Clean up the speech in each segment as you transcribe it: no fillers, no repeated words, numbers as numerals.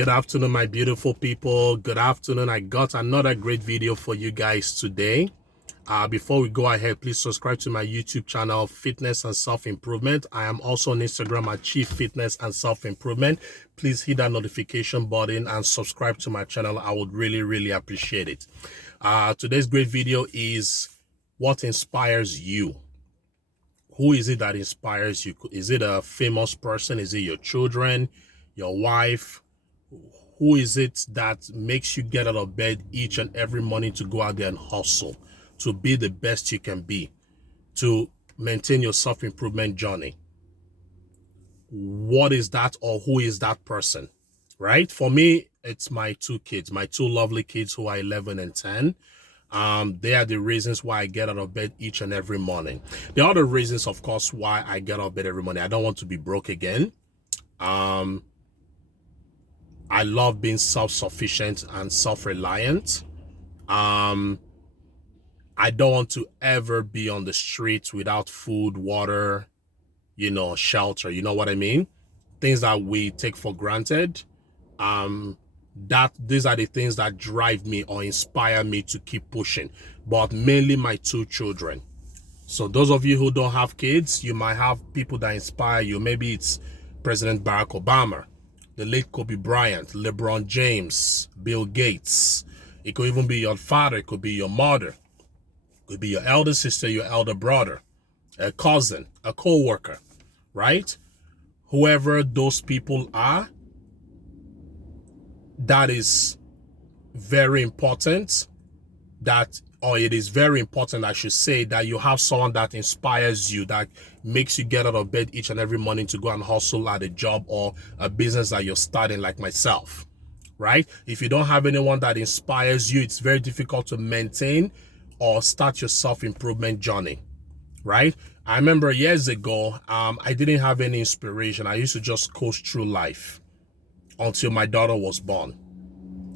Good afternoon, my beautiful people. Good afternoon. I got another great video for you guys today. Before we go ahead, please subscribe to my YouTube channel, Fitness and Self-Improvement. I am also on Instagram at Chief Fitness and Self-Improvement. Please hit that notification button and subscribe to my channel. I would really appreciate it. Today's great video is what inspires you. Who is it that inspires you? Is it a famous person? Is it your children, your wife? Who is it that makes you get out of bed each and every morning to go out there and hustle, to be the best you can be, to maintain your self-improvement journey? What is that, or who is that person, right? For me, it's my two kids, my two lovely kids who are 11 and 10. They are the reasons why I get out of bed each and every morning. The other reasons, of course, why I get out of bed every morning. I don't want to be broke again. I love being self-sufficient and self-reliant. I don't want to ever be on the streets without food, water, shelter. You know what I mean? Things that we take for granted. These are the things that drive me or inspire me to keep pushing, but mainly my two children. So those of you who don't have kids, you might have people that inspire you. Maybe it's President Barack Obama, the late Kobe Bryant, LeBron James, Bill Gates. It could even be your father. It could be your mother. It could be your elder sister, your elder brother, a cousin, a co-worker, right? Whoever those people are, that is very important. It is very important, I should say, that you have someone that inspires you, that makes you get out of bed each and every morning to go and hustle at a job or a business that you're starting, like myself, right? If you don't have anyone that inspires you, it's very difficult to maintain or start your self-improvement journey, right? I remember years ago, I didn't have any inspiration. I used to just coast through life until my daughter was born.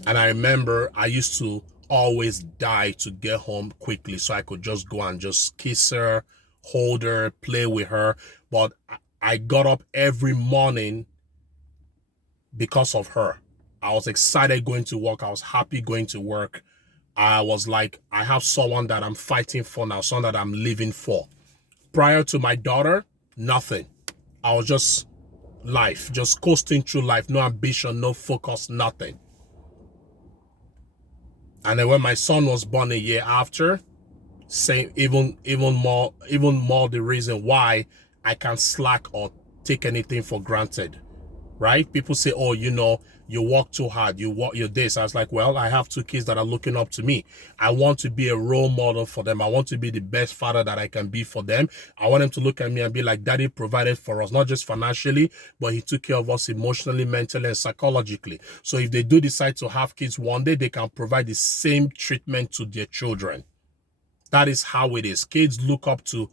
And I remember I used to always die to get home quickly so I could just go and just kiss her, hold her, play with her. But I got up every morning because of her. I was excited going to work. I was happy going to work. I was like, I have someone that I'm fighting for now, someone that I'm living for. Prior to my daughter, nothing. I was just life, just coasting through life, no ambition, no focus, nothing. And then when my son was born a year after, same, even more the reason why I can't slack or take anything for granted, right? People say, oh, you work too hard, you're this. I was like, well, I have two kids that are looking up to me. I want to be a role model for them. I want to be the best father that I can be for them. I want them to look at me and be like, Daddy provided for us, not just financially, but he took care of us emotionally, mentally, and psychologically. So if they do decide to have kids one day, they can provide the same treatment to their children. That is how it is. Kids look up to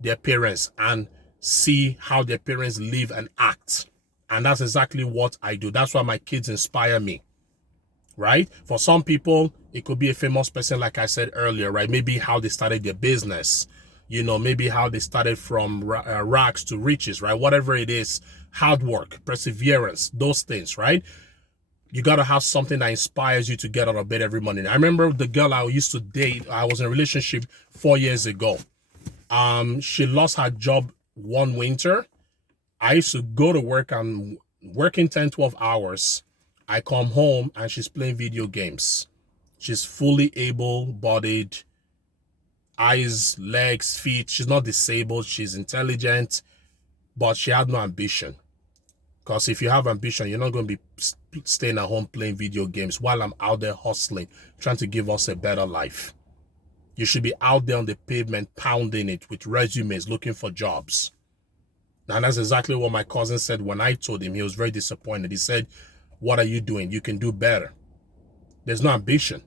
their parents and see how their parents live and act. And that's exactly what I do. That's why my kids inspire me, right? For some people, it could be a famous person, like I said earlier, right? Maybe how they started their business, maybe how they started from rags to riches, right? Whatever it is, hard work, perseverance, those things, right? You got to have something that inspires you to get out of bed every morning. I remember the girl I used to date, I was in a relationship 4 years ago. She lost her job one winter. I used to go to work and working 10, 12 hours. I come home and she's playing video games. She's fully able-bodied, eyes, legs, feet. She's not disabled. She's intelligent, but she had no ambition. Because if you have ambition, you're not going to be staying at home playing video games while I'm out there hustling, trying to give us a better life. You should be out there on the pavement, pounding it with resumes, looking for jobs. And that's exactly what my cousin said when I told him. He was very disappointed. He said, what are you doing? You can do better. There's no ambition.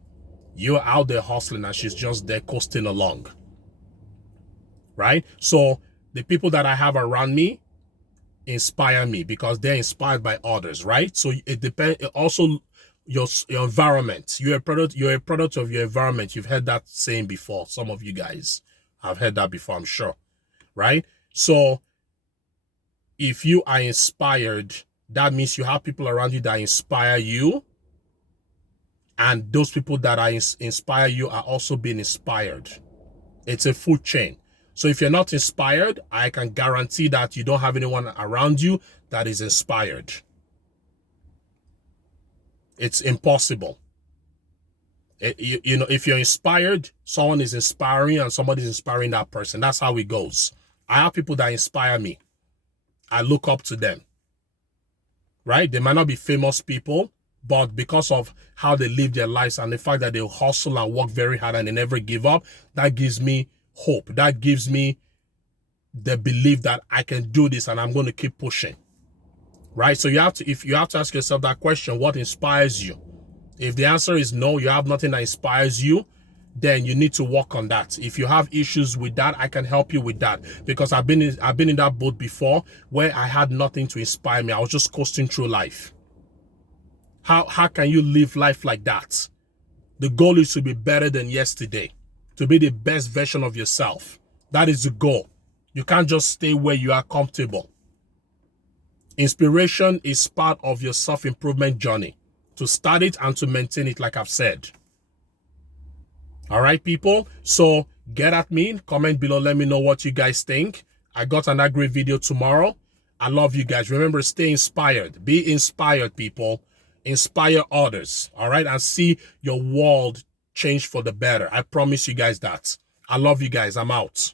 You're out there hustling and she's just there coasting along. Right? So the people that I have around me inspire me because they're inspired by others, right? So it depends. Also, your environment. You're a product of your environment. You've heard that saying before. Some of you guys have heard that before, I'm sure. Right? So if you are inspired That means you have people around you that inspire you, and those people that inspire you are also being inspired. It's a food chain. So if you're not inspired, I can guarantee that you don't have anyone around you that is inspired. It's impossible. You know, if you're inspired, someone is inspiring and somebody is inspiring that person. That's how it goes. I have people that inspire me. I look up to them. Right? They might not be famous people, but because of how they live their lives and the fact that they hustle and work very hard and they never give up, that gives me hope. That gives me the belief that I can do this and I'm going to keep pushing. Right? So if you have to ask yourself that question, what inspires you? If the answer is no, you have nothing that inspires you, then you need to work on that. If you have issues with that, I can help you with that, because I've been in that boat before where I had nothing to inspire me. I was just coasting through life. How can you live life like that? The goal is to be better than yesterday, to be the best version of yourself. That is the goal. You can't just stay where you are comfortable. Inspiration is part of your self-improvement journey. To start it and to maintain it, like I've said. All right, people. So get at me, comment below, let me know what you guys think. I got another great video tomorrow. I love you guys. Remember, stay inspired. Be inspired, people. Inspire others. All right, and see your world change for the better. I promise you guys that. I love you guys. I'm out.